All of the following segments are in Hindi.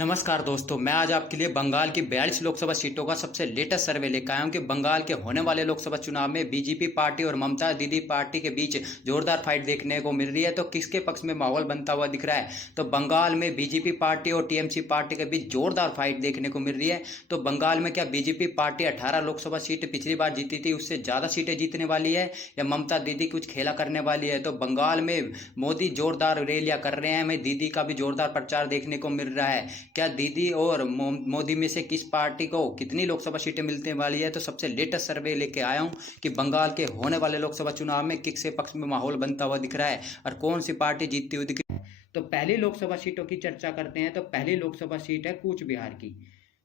नमस्कार दोस्तों, मैं आज आपके लिए बंगाल की 42 लोकसभा सीटों का सबसे लेटेस्ट सर्वे लेकर आया हूं कि बंगाल के होने वाले लोकसभा चुनाव में बीजेपी पार्टी और ममता दीदी पार्टी के बीच जोरदार फाइट देखने को मिल रही है। तो किसके पक्ष में माहौल बनता हुआ दिख रहा है? तो बंगाल में बीजेपी पार्टी और टीएमसी पार्टी के बीच जोरदार फाइट देखने को मिल रही है। तो बंगाल में क्या बीजेपी पार्टी 18 लोकसभा सीट पिछली बार जीती थी, उससे ज़्यादा सीटें जीतने वाली है या ममता दीदी कुछ खेला करने वाली है? तो बंगाल में मोदी जोरदार रैलियां कर रहे हैं, हमें दीदी का भी जोरदार प्रचार देखने को मिल रहा है। क्या दीदी और मोदी में से किस पार्टी को कितनी लोकसभा सीटें मिलने वाली है? तो सबसे लेटेस्ट सर्वे लेके आया हूं कि बंगाल के होने वाले लोकसभा चुनाव में किसके पक्ष में माहौल बनता हुआ दिख रहा है और कौन सी पार्टी जीतती हुई दिख रही है। तो पहली लोकसभा सीटों की चर्चा करते हैं। तो पहली लोकसभा सीट है कूच बिहार की,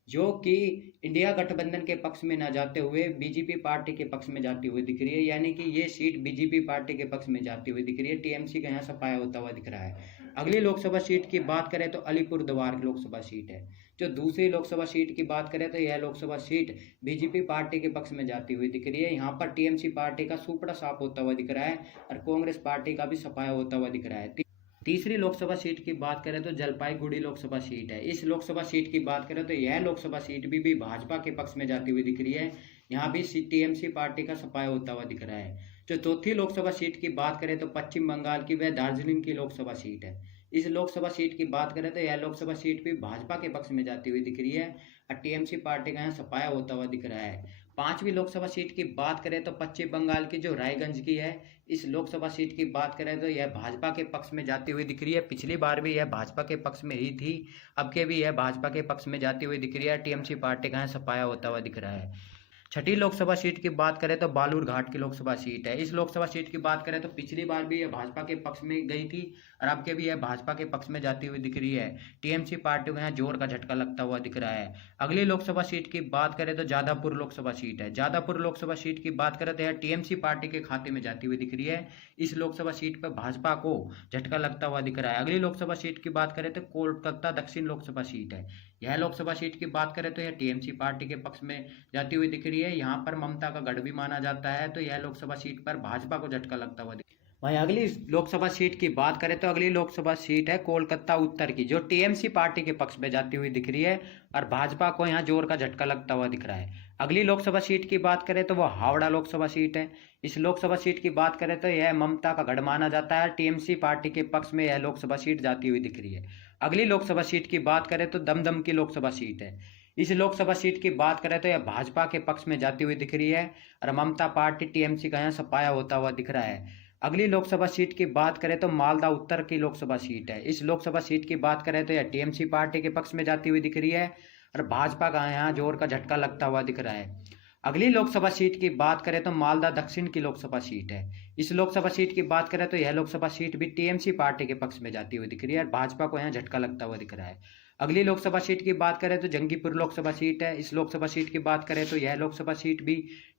जो कि इंडिया गठबंधन के पक्ष में न जाते हुए बीजेपी पार्टी के पक्ष में जाती हुई दिख रही है। यानी कि ये सीट बीजेपी पार्टी के पक्ष में जाती हुई दिख रही है। टीएमसी का यहाँ सफाया होता हुआ दिख रहा है। अगली लोकसभा सीट की बात करें तो अलीपुरद्वार लोकसभा सीट है। जो दूसरी लोकसभा सीट की बात करें तो यह लोकसभा सीट बीजेपी पार्टी के पक्ष में जाती हुई दिख रही है। यहाँ पर टीएमसी पार्टी का सुपड़ा साफ होता हुआ दिख रहा है और कांग्रेस पार्टी का भी सफाया होता हुआ दिख रहा है। तीसरी लोकसभा सीट की बात करें तो जलपाईगुड़ी लोकसभा सीट है। इस लोकसभा सीट की बात करें तो यह लोकसभा सीट भी भाजपा के पक्ष में जाती हुई दिख रही है। यहाँ भी टीएमसी पार्टी का सफाया होता हुआ दिख रहा है। जो चौथी लोकसभा सीट की बात करें तो पश्चिम बंगाल की वह दार्जिलिंग की लोकसभा सीट है। इस लोकसभा सीट की बात करें तो यह लोकसभा सीट भी भाजपा के पक्ष में जाती हुई दिख रही है और टीएमसी पार्टी का यहाँ सफाया होता हुआ दिख रहा है। पांचवी लोकसभा सीट की बात करें तो पश्चिम बंगाल की जो रायगंज की है, इस लोकसभा सीट की बात करें तो यह भाजपा के पक्ष में जाती हुई दिख रही है। पिछली बार भी यह भाजपा के पक्ष में ही थी, अब के भी यह भाजपा के पक्ष में जाती हुई दिख रही है। टीएमसी पार्टी का यहाँ सफाया होता हुआ दिख रहा है। छठी लोकसभा सीट की बात करें तो बालूरघाट की लोकसभा सीट है। इस लोकसभा सीट की बात करें तो पिछली बार भी यह भाजपा के पक्ष में गई थी और अब के भी यह भाजपा के पक्ष में जाती हुई दिख रही है। टीएमसी पार्टी को यहाँ जोर का झटका लगता हुआ दिख रहा है। अगली लोकसभा सीट की बात करें तो जादवपुर लोकसभा सीट है। जादवपुर लोकसभा सीट की बात करें तो यह टीएमसी पार्टी के खाते में जाती हुई दिख रही है। इस लोकसभा सीट पर भाजपा को झटका लगता हुआ दिख रहा है। अगली लोकसभा सीट की बात करें तो कोलकाता दक्षिण लोकसभा सीट है। यह लोकसभा सीट की बात करें तो यह टीएमसी पार्टी के पक्ष में जाती हुई दिख रही है। यहाँ पर ममता का गढ़ भी माना जाता है, तो यह लोकसभा सीट पर भाजपा को झटका लगता हुआ दिख रहा है। वहीं अगली लोकसभा सीट की बात करें तो अगली लोकसभा सीट है कोलकाता उत्तर की, जो टीएमसी पार्टी के पक्ष में जाती हुई दिख रही है और भाजपा को यहाँ जोर का झटका लगता हुआ दिख रहा है। अगली लोकसभा सीट की बात करें तो वह हावड़ा लोकसभा सीट है। इस लोकसभा सीट की बात करें तो यह ममता का गढ़ माना जाता है। टीएमसी पार्टी के पक्ष में यह लोकसभा सीट जाती हुई दिख रही है। अगली लोकसभा सीट की बात करें तो दमदम की लोकसभा सीट है। इस लोकसभा सीट की बात करें तो यह भाजपा के पक्ष में जाती हुई दिख रही है और ममता पार्टी टीएमसी का यहाँ सफाया होता हुआ दिख रहा है। अगली लोकसभा सीट की बात करें तो मालदा उत्तर की लोकसभा सीट है। इस लोकसभा सीट की बात करें तो यह टीएमसी पार्टी के पक्ष में जाती हुई दिख रही है और भाजपा का यहाँ जोर का झटका लगता हुआ दिख रहा है। अगली लोकसभा सीट की बात करें तो मालदा दक्षिण की लोकसभा सीट है। इस लोकसभा सीट की बात करें तो यह लोकसभा सीट भी टीएमसी पार्टी के पक्ष में जाती हुई दिख रही है और भाजपा को यहाँ झटका लगता हुआ दिख रहा है। अगली लोकसभा सीट की बात करें तो जंगीपुर लोकसभा सीट है। इस लोकसभा सीट की बात करें तो यह लोकसभा सीट भी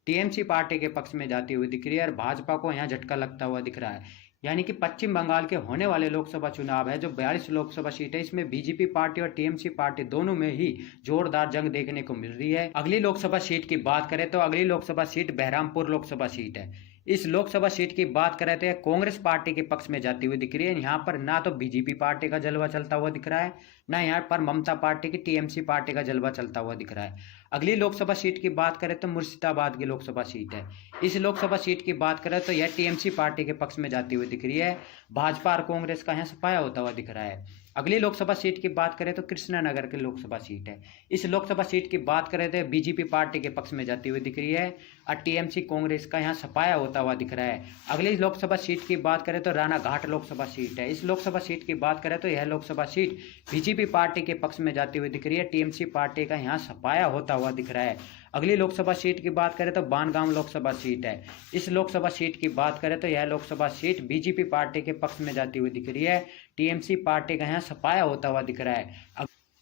टीएमसी पार्टी के पक्ष में जाती हुई दिख रही है और भाजपा को यहाँ झटका लगता हुआ दिख रहा है। यानी कि पश्चिम बंगाल के होने वाले लोकसभा चुनाव है, जो 42 लोकसभा सीट है, इसमें बीजेपी पार्टी और टीएमसी पार्टी दोनों में ही जोरदार जंग देखने को मिल रही है। अगली लोकसभा सीट की बात करें तो अगली लोकसभा सीट बहरामपुर लोकसभा सीट है। इस लोकसभा सीट की बात करें तो कांग्रेस पार्टी के पक्ष में जाती हुई दिख रही है। यहाँ पर ना तो बीजेपी पार्टी का जलवा चलता हुआ दिख रहा है, ना यहाँ पर ममता पार्टी की टीएमसी पार्टी का जलवा चलता हुआ दिख रहा है। अगली लोकसभा सीट की बात करें तो मुर्शिदाबाद की लोकसभा सीट है। इस लोकसभा सीट की बात करें तो यह टीएमसी पार्टी के पक्ष में जाती हुई दिख रही है। भाजपा और कांग्रेस का यहाँ सफाया होता हुआ दिख रहा है। अगली लोकसभा सीट की बात करें तो कृष्णानगर की लोकसभा सीट है। इस लोकसभा सीट की बात करें तो बीजेपी पार्टी के पक्ष में जाती हुई दिख रही है और टीएमसी कांग्रेस का यहाँ सफाया होता हुआ दिख रहा है। अगली लोकसभा सीट की बात करें तो रानाघाट लोकसभा सीट है। इस लोकसभा सीट की बात करें तो यह लोकसभा सीट बीजेपी पार्टी के पक्ष में जाती हुई दिख रही है। टीएमसी पार्टी का यहाँ सफाया होता हुआ दिख रहा है। अगली लोकसभा सीट की बात करें तो बानगांव लोकसभा सीट है। इस लोकसभा सीट की बात करें तो यह लोकसभा सीट बीजेपी पार्टी के पक्ष में जाती हुई दिख रही है। टीएमसी पार्टी का यहाँ सफाया होता हुआ दिख रहा है।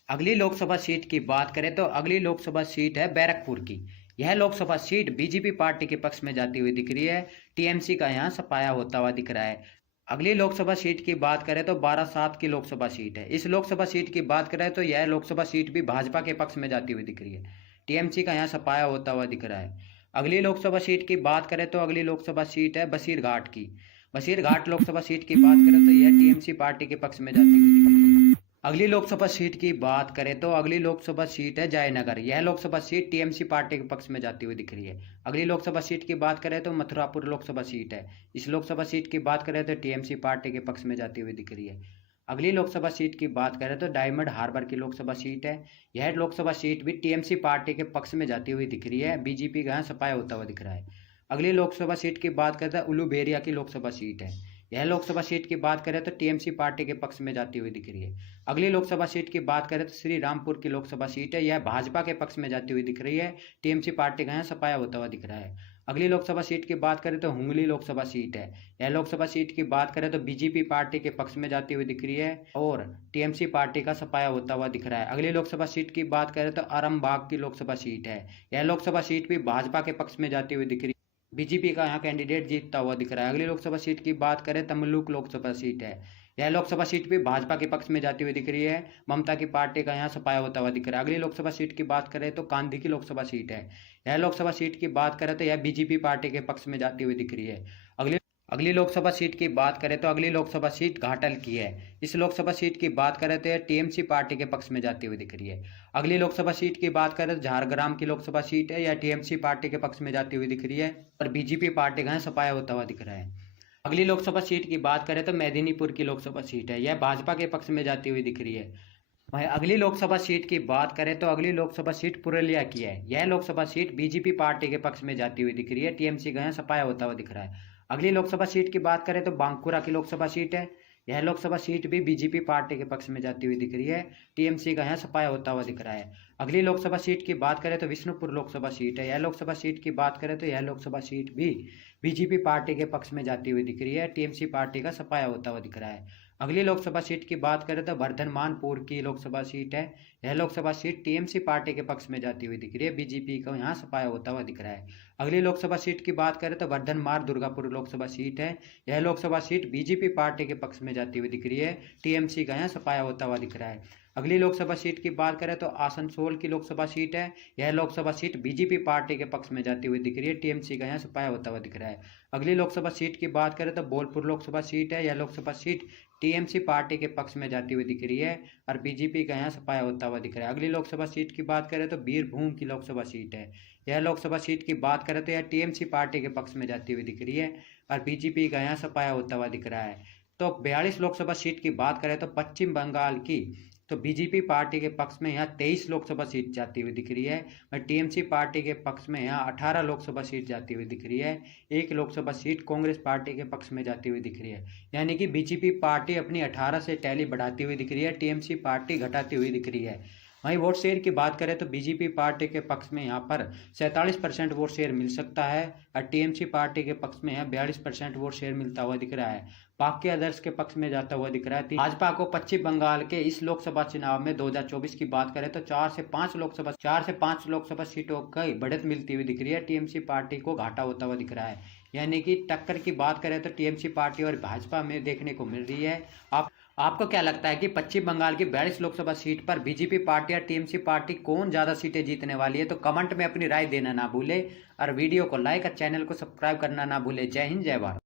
अगली लोकसभा सीट की बात करें तो अगली लोकसभा सीट है बैरकपुर की। यह लोकसभा सीट बीजेपी पार्टी के पक्ष में जाती हुई दिख रही है। टीएमसी का यहाँ सफाया होता हुआ दिख रहा है। अगली लोकसभा सीट की बात करें तो बारासात की लोकसभा सीट है। इस लोकसभा सीट की बात करें तो यह लोकसभा सीट भी भाजपा के पक्ष में जाती हुई दिख रही है। टीएमसी का यहाँ सफाया होता हुआ दिख रहा है। अगली लोकसभा सीट की बात करें तो अगली लोकसभा सीट है बसीरघाट की। बसीरघाट लोकसभा सीट की बात करें तो यह टीएमसी पार्टी के पक्ष में जाती हुई दिख रही है। अगली लोकसभा सीट की बात करें तो अगली लोकसभा सीट है जयनगर। यह लोकसभा सीट टीएमसी पार्टी के पक्ष में जाती हुई दिख रही है। अगली लोकसभा सीट की बात करें तो मथुरापुर लोकसभा सीट है। इस लोकसभा सीट की बात करें तो टीएमसी पार्टी के पक्ष में जाती हुई दिख रही है। अगली लोकसभा सीट की बात करें तो डायमंड हार्बर की लोकसभा सीट है। यह लोकसभा सीट भी टीएमसी पार्टी के पक्ष में जाती हुई दिख रही है। बीजेपी का यहाँ सफाया होता हुआ दिख रहा है। अगली लोकसभा सीट की बात करें तो उलूबेरिया की लोकसभा सीट है। यह लोकसभा सीट की बात करें तो टीएमसी पार्टी के पक्ष में जाती हुई दिख रही है। अगली लोकसभा सीट की बात करें तो श्री रामपुर की लोकसभा सीट है। यह भाजपा के पक्ष में जाती हुई दिख रही है। टीएमसी पार्टी का यहाँ सफाया होता हुआ दिख रहा है। अगली लोकसभा सीट की बात करें तो हुंगली लोकसभा सीट है। यह लोकसभा सीट की बात करें तो बीजेपी पार्टी के पक्ष में जाती हुई दिख रही है और टीएमसी पार्टी का सफाया होता हुआ दिख रहा है। अगली लोकसभा सीट की बात करें तो आरामबाग की लोकसभा सीट है। यह लोकसभा सीट भी भाजपा के पक्ष में जाती हुई दिख रही है। बीजेपी का यहाँ कैंडिडेट जीतता हुआ दिख रहा है। अगली लोकसभा सीट की बात करें तमलुक लोकसभा सीट है। यह लोकसभा सीट भी भाजपा के पक्ष में जाती हुई दिख रही है। ममता की पार्टी का यहाँ सफाया होता हुआ दिख रहा है। अगली लोकसभा सीट की बात करें तो कांधी की लोकसभा सीट है। यह लोकसभा सीट की बात करें तो यह बीजेपी पार्टी के पक्ष में जाती हुई दिख रही है। अगली अगली लोकसभा सीट की बात करें तो अगली लोकसभा सीट घाटल की है। इस लोकसभा सीट की बात करें तो यह टीएमसी पार्टी के पक्ष में जाती हुई दिख रही है। अगली लोकसभा सीट की बात करें तो झारग्राम की लोकसभा सीट है। यह टीएमसी पार्टी के पक्ष में जाती हुई दिख रही है और बीजेपी पार्टी का सफाया होता हुआ दिख रहा है। अगली लोकसभा सीट की बात करें तो मेदिनीपुर की लोकसभा सीट है। यह भाजपा के पक्ष में जाती हुई दिख रही है। वहीं अगली लोकसभा सीट की बात करें तो अगली लोकसभा सीट पुरुलिया की है। यह लोकसभा सीट बीजेपी पार्टी के पक्ष में जाती हुई दिख रही है। टीएमसी का यहाँ सफाया होता हुआ दिख रहा है। अगली लोकसभा सीट की बात करें तो बांकुरा की लोकसभा सीट है। यह लोकसभा सीट भी बीजेपी पार्टी के पक्ष में जाती हुई दिख रही है। टीएमसी का यहाँ सफाया होता हुआ दिख रहा है। अगली लोकसभा सीट की बात करें तो विष्णुपुर लोकसभा सीट है। यह लोकसभा सीट की बात करें तो यह लोकसभा सीट भी बीजेपी पार्टी के पक्ष में जाती हुई दिख रही है। टीएमसी पार्टी का सफाया होता हुआ दिख रहा है। अगली लोकसभा सीट की बात करें तो वर्धमानपुर की लोकसभा सीट है। यह लोकसभा सीट टीएमसी पार्टी के पक्ष में जाती हुई दिख रही है। बीजेपी का यहाँ सफाया होता हुआ दिख रहा है। अगली लोकसभा सीट की बात करें तो वर्धनमार दुर्गापुर लोकसभा सीट है। यह लोकसभा सीट बीजेपी पार्टी के पक्ष में जाती हुई दिख रही है। टीएमसी का यहाँ सफाया होता हुआ दिख रहा है। अगली लोकसभा सीट की बात करें तो आसनसोल की लोकसभा सीट है। यह लोकसभा सीट बीजेपी पार्टी के पक्ष में जाती हुई दिख रही है। टीएमसी का यहाँ सफाया होता हुआ दिख रहा है। अगली लोकसभा सीट की बात करें तो बोलपुर लोकसभा सीट है। यह लोकसभा सीट टीएमसी पार्टी के पक्ष में जाती हुई दिख रही है और बीजेपी का यहाँ सफाया होता हुआ दिख रहा है। अगली लोकसभा सीट की बात करें तो बीरभूम की लोकसभा सीट है। यह लोकसभा सीट की बात करें तो यह टीएमसी पार्टी के पक्ष में जाती हुई दिख रही है और बीजेपी का यहाँ सफाया होता हुआ दिख रहा है। तो 42 लोकसभा सीट की बात करें तो पश्चिम बंगाल की तो बीजेपी पार्टी के पक्ष में यहाँ 23 लोकसभा सीट जाती हुई दिख रही है और टीएमसी पार्टी के पक्ष में यहाँ 18 लोकसभा सीट जाती हुई दिख रही है। एक लोकसभा सीट कांग्रेस पार्टी के पक्ष में जाती हुई दिख रही है। यानी कि बीजेपी पार्टी अपनी 18 से टैली बढ़ाती हुई दिख रही है। टीएमसी पार्टी घटाती हुई दिख रही है। वहीं वोट शेयर की बात करें तो बीजेपी पार्टी के पक्ष में यहाँ पर 47% वोट शेयर मिल सकता है और टीएमसी पार्टी के पक्ष में यहाँ 42% वोट शेयर मिलता हुआ दिख रहा है। बाकी अदर्स के पक्ष में जाता हुआ दिख रहा है। भाजपा को पश्चिम बंगाल के इस लोकसभा चुनाव में 2024 की बात करें तो 4 से 5 लोकसभा सीटों की बढ़त मिलती हुई दिख रही है। टीएमसी पार्टी को घाटा होता हुआ दिख रहा है। यानी कि टक्कर की बात करें तो टीएमसी पार्टी और भाजपा में देखने को मिल रही है। आपको क्या लगता है कि पश्चिम बंगाल की 42 लोकसभा सीट पर बीजेपी पार्टी और टीएमसी पार्टी कौन ज्यादा सीटें जीतने वाली है? तो कमेंट में अपनी राय देना ना भूले और वीडियो को लाइक और चैनल को सब्सक्राइब करना ना भूले। जय हिंद, जय भारत।